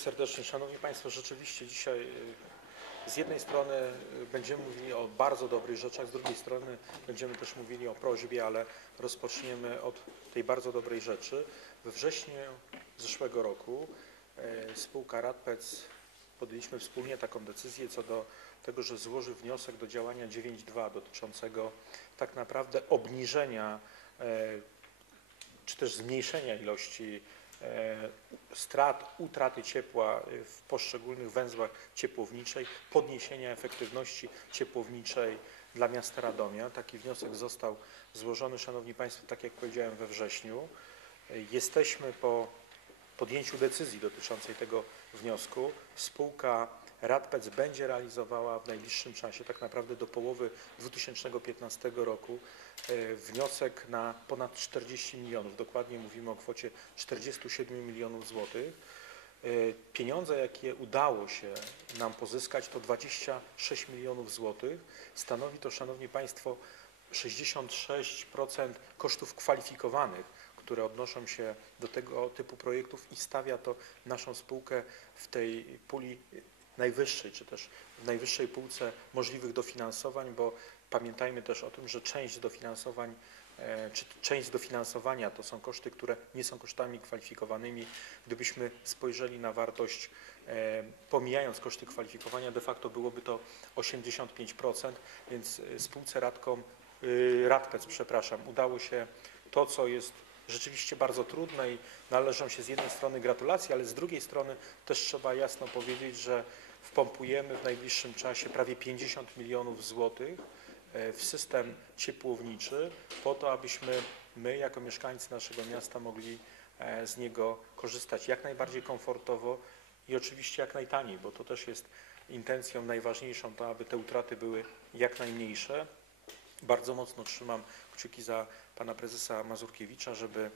serdecznie. Szanowni Państwo, rzeczywiście dzisiaj y, z jednej strony y, będziemy mówili o bardzo dobrych rzeczach, z drugiej strony będziemy też mówili o prośbie, ale rozpoczniemy od tej bardzo dobrej rzeczy. We wrześniu zeszłego roku y, spółka Radpec podjęliśmy wspólnie taką decyzję co do tego, że złoży wniosek do działania 9.2 dotyczącego tak naprawdę obniżenia czy też zmniejszenia ilości strat, utraty ciepła e, w poszczególnych węzłach ciepłowniczej, podniesienia efektywności ciepłowniczej dla miasta Radomia. Taki wniosek został złożony, Szanowni Państwo, tak jak powiedziałem, we wrześniu. E, Jesteśmy po podjęciu decyzji dotyczącej tego wniosku. Spółka Radpec będzie realizowała w najbliższym czasie, tak naprawdę do połowy 2015 roku, e, wniosek na ponad 40 milionów. Dokładnie mówimy o kwocie 47 milionów złotych. E, Pieniądze, jakie udało się nam pozyskać, to 26 milionów złotych. Stanowi to, Szanowni Państwo, 66% kosztów kwalifikowanych, które odnoszą się do tego typu projektów i stawia to naszą spółkę w tej puli najwyższej, czy też w najwyższej półce możliwych dofinansowań, bo pamiętajmy też o tym, że część dofinansowań, e, czy część dofinansowania to są koszty, które nie są kosztami kwalifikowanymi. Gdybyśmy spojrzeli na wartość, e, pomijając koszty kwalifikowania, de facto byłoby to 85%, więc e, spółce Radkom, y, Radpec, przepraszam, udało się to, co jest rzeczywiście bardzo trudne i należą się z jednej strony gratulacje, ale z drugiej strony też trzeba jasno powiedzieć, że wpompujemy w najbliższym czasie prawie 50 milionów złotych e, w system ciepłowniczy po to, abyśmy my jako mieszkańcy naszego miasta mogli e, z niego korzystać jak najbardziej komfortowo i oczywiście jak najtaniej, bo to też jest intencją najważniejszą, to aby te utraty były jak najmniejsze. Bardzo mocno trzymam kciuki za pana prezesa Mazurkiewicza, żeby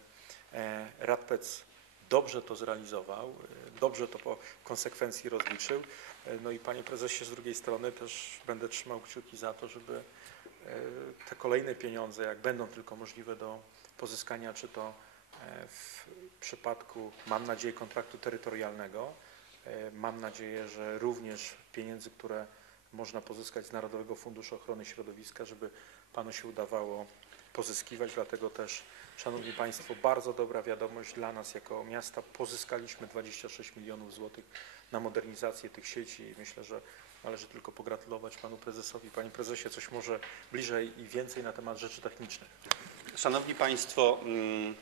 e, Radpec dobrze to zrealizował, e, dobrze to po konsekwencji rozliczył. E, No i panie prezesie, z drugiej strony też będę trzymał kciuki za to, żeby e, te kolejne pieniądze, jak będą tylko możliwe do pozyskania, czy to e, w przypadku, mam nadzieję, kontraktu terytorialnego, e, mam nadzieję, że również pieniędzy, które można pozyskać z Narodowego Funduszu Ochrony Środowiska, żeby panu się udawało pozyskiwać. Dlatego też, Szanowni Państwo, bardzo dobra wiadomość dla nas jako miasta. Pozyskaliśmy 26 milionów złotych na modernizację tych sieci i myślę, że należy tylko pogratulować panu prezesowi. Panie prezesie, coś może bliżej i więcej na temat rzeczy technicznych. Szanowni Państwo, mm,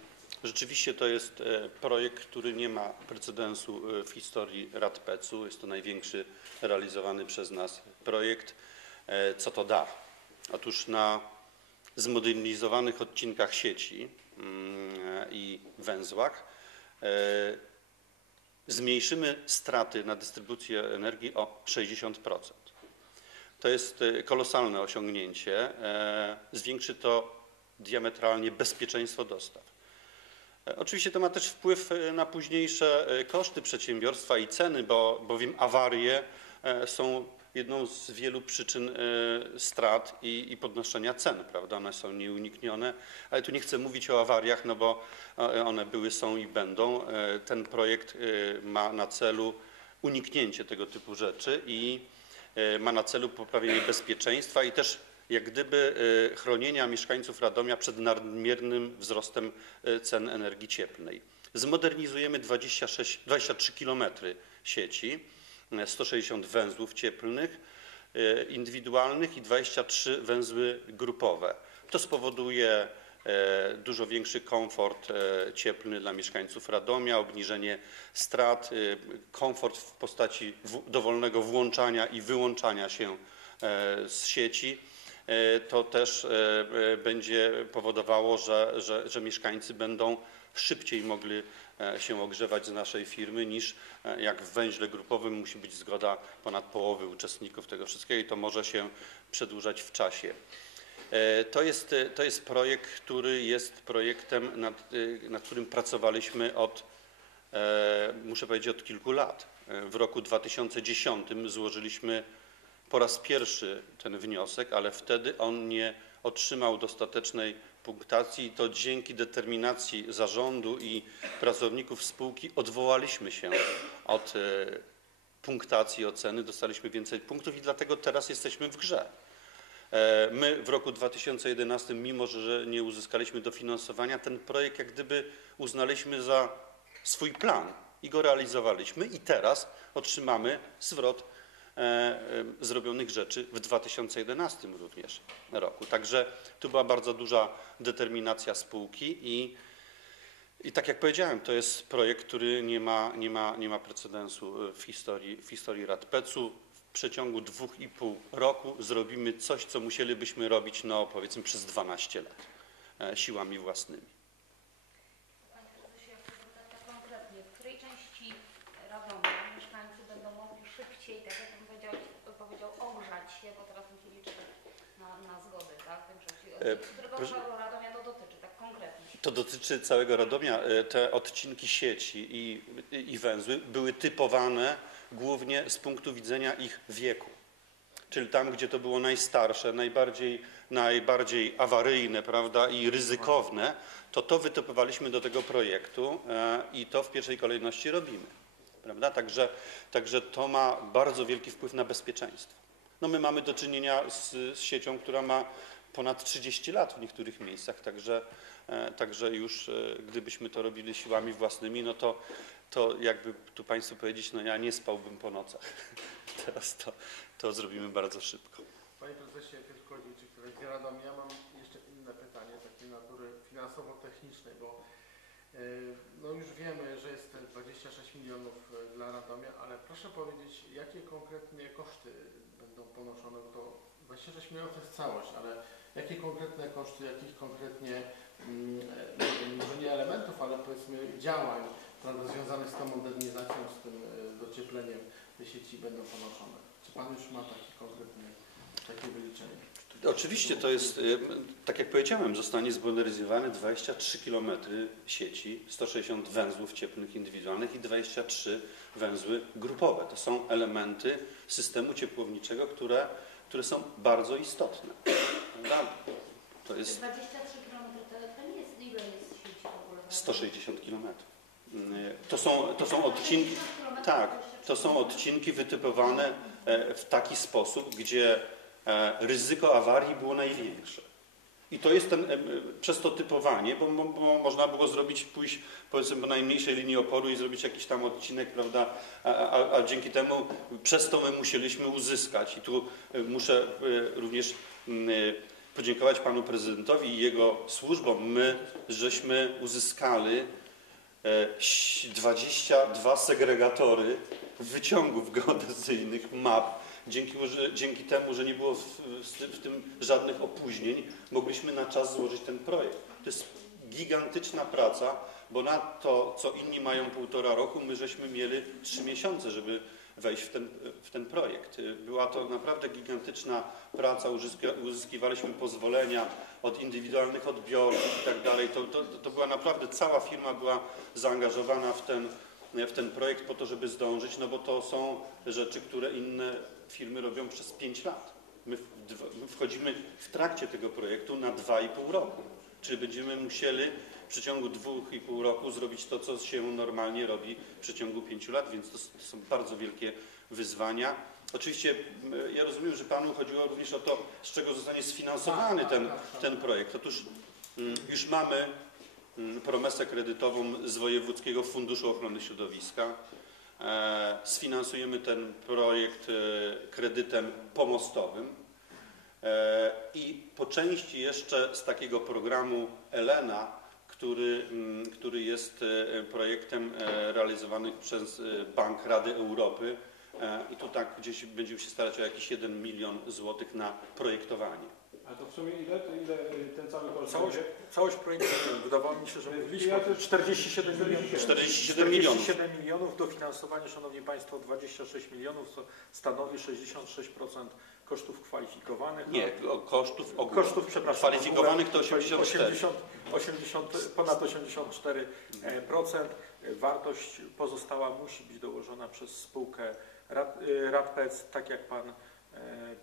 rzeczywiście to jest e, projekt, który nie ma precedensu e, w historii Radpecu. Jest to największy realizowany przez nas projekt. E, Co to da? Otóż na zmodernizowanych odcinkach sieci mm, i węzłach e, zmniejszymy straty na dystrybucję energii o 60%. To jest e, kolosalne osiągnięcie. E, Zwiększy to diametralnie bezpieczeństwo dostaw. Oczywiście to ma też wpływ na późniejsze koszty przedsiębiorstwa i ceny, bo, bowiem awarie są jedną z wielu przyczyn e, strat i, i podnoszenia cen, prawda? One są nieuniknione, ale tu nie chcę mówić o awariach, no bo e, one były, są i będą. E, Ten projekt e, ma na celu uniknięcie tego typu rzeczy i e, ma na celu poprawienie bezpieczeństwa i też jak gdyby e, chronienia mieszkańców Radomia przed nadmiernym wzrostem e, cen energii cieplnej. Zmodernizujemy 26, 23 km sieci, e, 160 węzłów cieplnych e, indywidualnych i 23 węzły grupowe. To spowoduje e, dużo większy komfort e, cieplny dla mieszkańców Radomia, obniżenie strat, komfort w postaci dowolnego włączania i wyłączania się z sieci. To też będzie powodowało, że, że, że mieszkańcy będą szybciej mogli się ogrzewać z naszej firmy niż e, jak w węźle grupowym musi być zgoda ponad połowy uczestników tego wszystkiego i to może się przedłużać w czasie. E, To jest, e, to jest projekt, który jest projektem, nad, e, nad którym pracowaliśmy od, e, muszę powiedzieć, od kilku lat. E, W roku 2010 złożyliśmy po raz pierwszy ten wniosek, ale wtedy on nie otrzymał dostatecznej punktacji, to dzięki determinacji zarządu i pracowników spółki odwołaliśmy się od e, punktacji oceny, dostaliśmy więcej punktów i dlatego teraz jesteśmy w grze. E, My w roku 2011, mimo że nie uzyskaliśmy dofinansowania, ten projekt jak gdyby uznaliśmy za swój plan i go realizowaliśmy i teraz otrzymamy zwrot zrobionych rzeczy w 2011 również roku. Także tu była bardzo duża determinacja spółki i, i tak jak powiedziałem, to jest projekt, który nie ma, nie ma, nie ma precedensu e, w historii, w historii Radpecu. W przeciągu dwóch i pół roku zrobimy coś, co musielibyśmy robić, no powiedzmy przez 12 lat, e, siłami własnymi. Panie prezesie, ja chcę zapytać tak konkretnie, w której części Radomia mieszkańcy będą mogli szybciej, tak jak pan powiedział, powiedział ogrzać się, bo teraz musieli czekać na, na zgodę, tak? Większości. E, Którego proszę- obszaru Radomia to dotyczy, tak konkretnie? To dotyczy całego Radomia. E, Te odcinki sieci i, i węzły były typowane głównie z punktu widzenia ich wieku. Czyli tam, gdzie to było najstarsze, najbardziej, najbardziej awaryjne prawda, i ryzykowne, to to wytypowaliśmy do tego projektu e, i to w pierwszej kolejności robimy. Prawda? Także, także to ma bardzo wielki wpływ na bezpieczeństwo. No my mamy do czynienia z, z siecią, która ma ponad 30 lat w niektórych miejscach, także, e, także już e, gdybyśmy to robili siłami własnymi, no to, to jakby tu Państwu powiedzieć, no ja nie spałbym po nocach. Teraz to, to zrobimy bardzo szybko. Panie prezesie który z Radomia, ja mam jeszcze inne pytanie, takie natury finansowo-technicznej, bo e, no już wiemy, 26 milionów e, dla Radomia, ale proszę powiedzieć, jakie konkretnie koszty będą ponoszone, bo to 26 milionów to jest całość, ale jakie konkretne koszty, jakich konkretnie, mm, e, wiem, może nie elementów, ale powiedzmy działań związanych z tą modernizacją, z tym e, dociepleniem sieci będą ponoszone? Czy Pan już ma takie konkretne takie wyliczenie? Oczywiście to jest, y, tak jak powiedziałem, zostanie zmodernizowane 23 km sieci, 160 węzłów cieplnych indywidualnych i 23 węzły grupowe. To są elementy systemu ciepłowniczego, które, które są bardzo istotne. To jest 23 km to, nie jest, ile jest sieci w ogóle? 160 km. To są, to są odcinki, tak, to są odcinki wytypowane e, w taki sposób, gdzie e, ryzyko awarii było największe. I to jest ten, e, przez to typowanie, bo, bo, bo można było zrobić, pójść powiedzmy po najmniejszej linii oporu i zrobić jakiś tam odcinek, prawda, a, a, a dzięki temu przez to my musieliśmy uzyskać. I tu e, muszę e, również e, podziękować panu prezydentowi i jego służbom. My żeśmy uzyskali e, ś- 22 segregatory wyciągów geodezyjnych, map. Dzięki, dzięki temu, że nie było w, w, tym- żadnych opóźnień, mogliśmy na czas złożyć ten projekt. To jest gigantyczna praca, bo na to, co inni mają półtora roku, my żeśmy mieli trzy miesiące, żeby wejść w ten, w ten projekt. Była to naprawdę gigantyczna praca, uzyskiwaliśmy pozwolenia od indywidualnych odbiorców i tak dalej. To, to, to była naprawdę, cała firma była zaangażowana w ten, w ten projekt po to, żeby zdążyć, no bo to są rzeczy, które inne firmy robią przez 5 lat. My, wchodzimy w trakcie tego projektu na 2,5 roku. Czyli będziemy musieli w przeciągu dwóch i pół roku zrobić to, co się normalnie robi w przeciągu pięciu lat, więc to, są bardzo wielkie wyzwania. Oczywiście m, ja rozumiem, że Panu chodziło również o to, z czego zostanie sfinansowany ten, ten projekt. Otóż mm, już mamy promesę kredytową z Wojewódzkiego Funduszu Ochrony Środowiska. E, Sfinansujemy ten projekt e, kredytem pomostowym. E, I po części jeszcze z takiego programu Elena, który, mm, który jest projektem realizowanym przez Bank Rady Europy. I tu tak gdzieś będziemy się starać o jakiś 1 milion złotych na projektowanie. A to w sumie ile, to ile y, ten cały koszt Całość, całość projektu, wydawało mi się, że mówiliśmy Ja o też- 47 milionów. 47 milionów. 47 milionów, dofinansowanie, Szanowni Państwo, 26 milionów, co stanowi 66% kosztów kwalifikowanych. Nie, kosztów ogólnych. Kosztów, przepraszam. Kwalifikowanych to ogóle 84. 80, 80, ponad 84%. Wartość pozostała musi być dołożona przez spółkę Rad- y, Radpec, tak jak Pan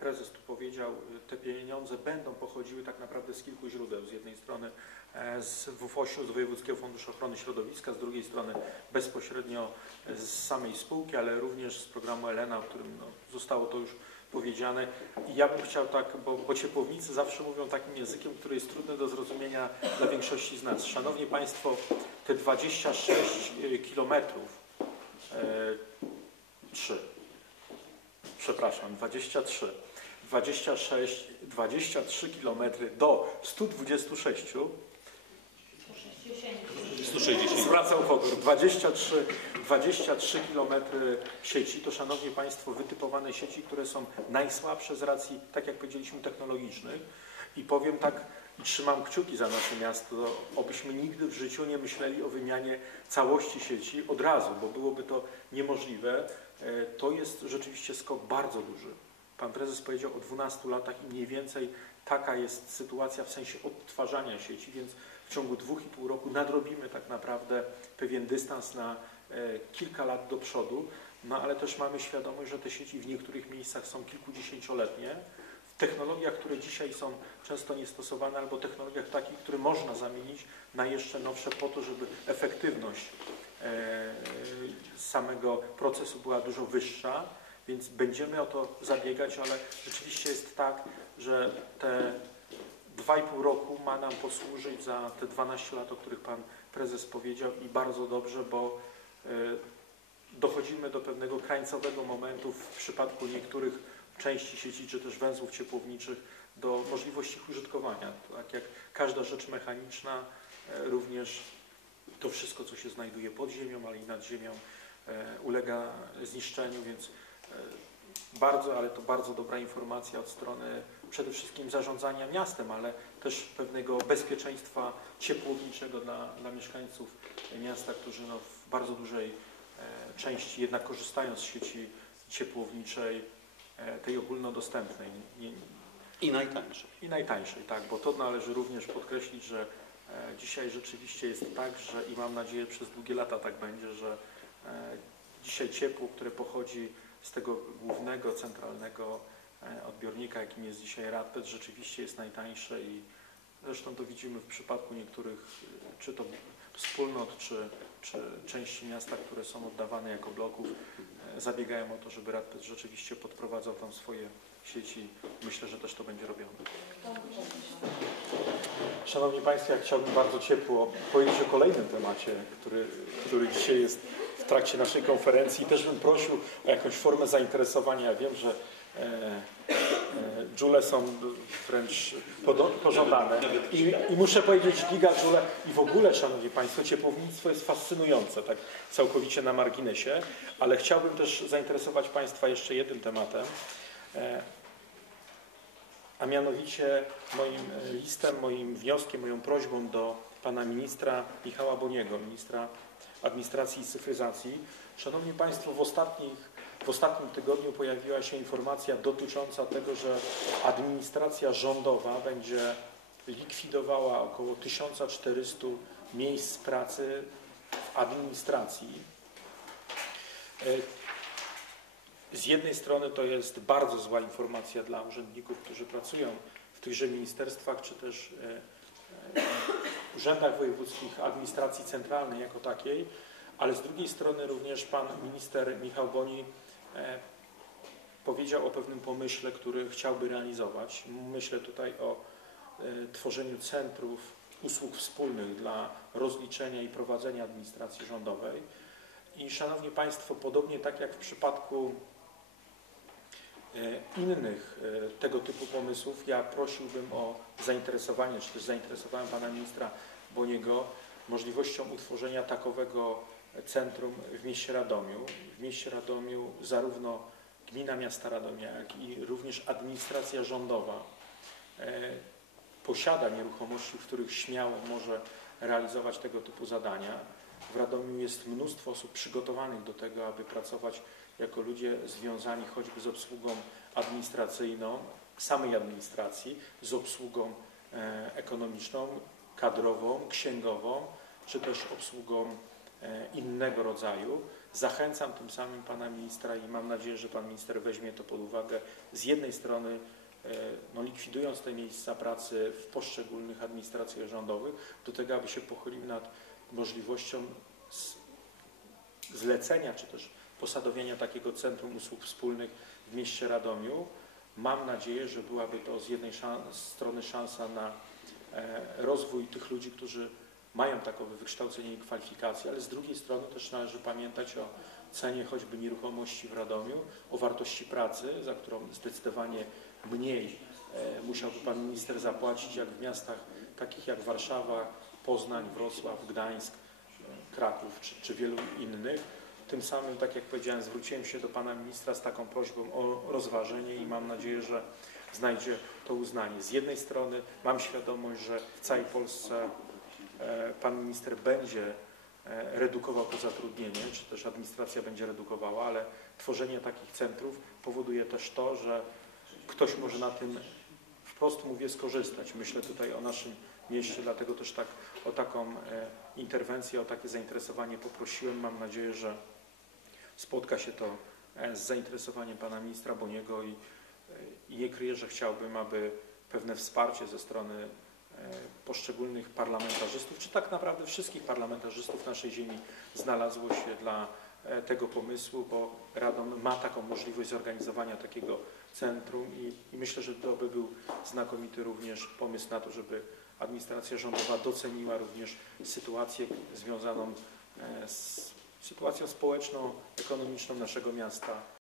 prezes tu powiedział, e, te pieniądze będą pochodziły tak naprawdę z kilku źródeł. Z jednej strony e, z WFOŚ-u, z Wojewódzkiego Funduszu Ochrony Środowiska, z drugiej strony bezpośrednio z samej spółki, ale również z programu Elena, o którym no, zostało to już powiedziane. I ja bym chciał tak, bo, bo ciepłownicy zawsze mówią takim językiem, który jest trudny do zrozumienia dla większości z nas. Szanowni Państwo, te 26 kilometrów, e, 3, przepraszam, 23, 26, 23 kilometry do 126, 160. Zwracam honor. 23, 23 km sieci to, Szanowni Państwo, wytypowane sieci, które są najsłabsze z racji, tak jak powiedzieliśmy, technologicznych. I powiem tak, trzymam kciuki za nasze miasto, obyśmy nigdy w życiu nie myśleli o wymianie całości sieci od razu, bo byłoby to niemożliwe. E, To jest rzeczywiście skok bardzo duży. Pan prezes powiedział o 12 latach i mniej więcej taka jest sytuacja w sensie odtwarzania sieci, więc w ciągu dwóch i pół roku nadrobimy tak naprawdę pewien dystans na e, kilka lat do przodu, no ale też mamy świadomość, że te sieci w niektórych miejscach są kilkudziesięcioletnie, w technologiach, które dzisiaj są często niestosowane, albo technologiach takich, które można zamienić na jeszcze nowsze po to, żeby efektywność samego procesu była dużo wyższa, więc będziemy o to zabiegać, ale rzeczywiście jest tak, że te dwa i pół roku ma nam posłużyć za te 12 lat, o których Pan Prezes powiedział i bardzo dobrze, bo e, dochodzimy do pewnego krańcowego momentu w przypadku niektórych części sieci czy też węzłów ciepłowniczych do możliwości ich użytkowania. Tak jak każda rzecz mechaniczna, e, również to wszystko, co się znajduje pod ziemią, ale i nad ziemią, e, ulega zniszczeniu, więc e, bardzo, ale to bardzo dobra informacja od strony przede wszystkim zarządzania miastem, ale też pewnego bezpieczeństwa ciepłowniczego dla, dla mieszkańców miasta, którzy no w bardzo dużej e, części jednak korzystają z sieci ciepłowniczej, tej ogólnodostępnej I najtańsze. i najtańszej, tak, bo to należy również podkreślić, że dzisiaj rzeczywiście jest tak, że i mam nadzieję przez długie lata tak będzie, że e, dzisiaj ciepło, które pochodzi z tego głównego, centralnego e, odbiornika, jakim jest dzisiaj Radpet, rzeczywiście jest najtańsze i zresztą to widzimy w przypadku niektórych, e, czy to wspólnot, czy, czy części miasta, które są oddawane jako bloków, e, zabiegają o to, żeby Radpet rzeczywiście podprowadzał tam swoje sieci. Myślę, że też to będzie robione. Szanowni Państwo, ja chciałbym bardzo ciepło powiedzieć o kolejnym temacie, który, który dzisiaj jest w trakcie naszej konferencji. Też bym prosił o jakąś formę zainteresowania. Ja wiem, że e, e, dżule są wręcz pożądane. I, I muszę powiedzieć, giga dżule i w ogóle, Szanowni Państwo, ciepłownictwo jest fascynujące, tak całkowicie na marginesie, ale chciałbym też zainteresować Państwa jeszcze jednym tematem. E, a mianowicie moim e, listem, moim wnioskiem, moją prośbą do pana ministra Michała Boniego, ministra administracji i cyfryzacji. Szanowni Państwo, w, ostatnich, w ostatnim tygodniu pojawiła się informacja dotycząca tego, że administracja rządowa będzie likwidowała około 1400 miejsc pracy w administracji. E, z jednej strony to jest bardzo zła informacja dla urzędników, którzy pracują w tychże ministerstwach, czy też e, e, urzędach wojewódzkich, administracji centralnej jako takiej, ale z drugiej strony również pan minister Michał Boni powiedział o pewnym pomyśle, który chciałby realizować. Myślę tutaj o tworzeniu centrów usług wspólnych dla rozliczenia i prowadzenia administracji rządowej. I Szanowni Państwo, podobnie tak jak w przypadku e, innych e, tego typu pomysłów, ja prosiłbym o zainteresowanie, czy też zainteresowałem Pana Ministra Boniego możliwością utworzenia takowego centrum w mieście Radomiu. W mieście Radomiu zarówno gmina miasta Radomia, jak i również administracja rządowa e, posiada nieruchomości, w których śmiało może realizować tego typu zadania. W Radomiu jest mnóstwo osób przygotowanych do tego, aby pracować jako ludzie związani choćby z obsługą administracyjną, samej administracji, z obsługą e, ekonomiczną, kadrową, księgową, czy też obsługą innego rodzaju. Zachęcam tym samym pana ministra i mam nadzieję, że pan minister weźmie to pod uwagę. Z jednej strony e, no, likwidując te miejsca pracy w poszczególnych administracjach rządowych, do tego, aby się pochylił nad możliwością zlecenia czy też posadowienia takiego Centrum Usług Wspólnych w mieście Radomiu. Mam nadzieję, że byłaby to z jednej strony szansa na e, rozwój tych ludzi, którzy mają takowe wykształcenie i kwalifikacje, ale z drugiej strony też należy pamiętać o cenie choćby nieruchomości w Radomiu, o wartości pracy, za którą zdecydowanie mniej e, musiałby pan minister zapłacić jak w miastach takich jak Warszawa, Poznań, Wrocław, Gdańsk, e, Kraków czy, czy wielu innych. Tym samym, tak jak powiedziałem, zwróciłem się do pana ministra z taką prośbą o rozważenie i mam nadzieję, że znajdzie to uznanie. Z jednej strony mam świadomość, że w całej Polsce pan minister będzie e, redukował to zatrudnienie, czy też administracja będzie redukowała, ale tworzenie takich centrów powoduje też to, że ktoś może na tym wprost mówię skorzystać. Myślę tutaj o naszym mieście, dlatego też tak o taką e, interwencję, o takie zainteresowanie poprosiłem. Mam nadzieję, że spotka się to e, z zainteresowaniem pana ministra Boniego i, e, i nie kryję, że chciałbym, aby pewne wsparcie ze strony e, poszczególnych parlamentarzystów, czy tak naprawdę wszystkich parlamentarzystów naszej ziemi znalazło się dla e, tego pomysłu, bo Radom ma taką możliwość zorganizowania takiego centrum i, i myślę, że to by był znakomity również pomysł na to, żeby administracja rządowa doceniła również sytuację związaną e, z sytuacją społeczną, ekonomiczną naszego miasta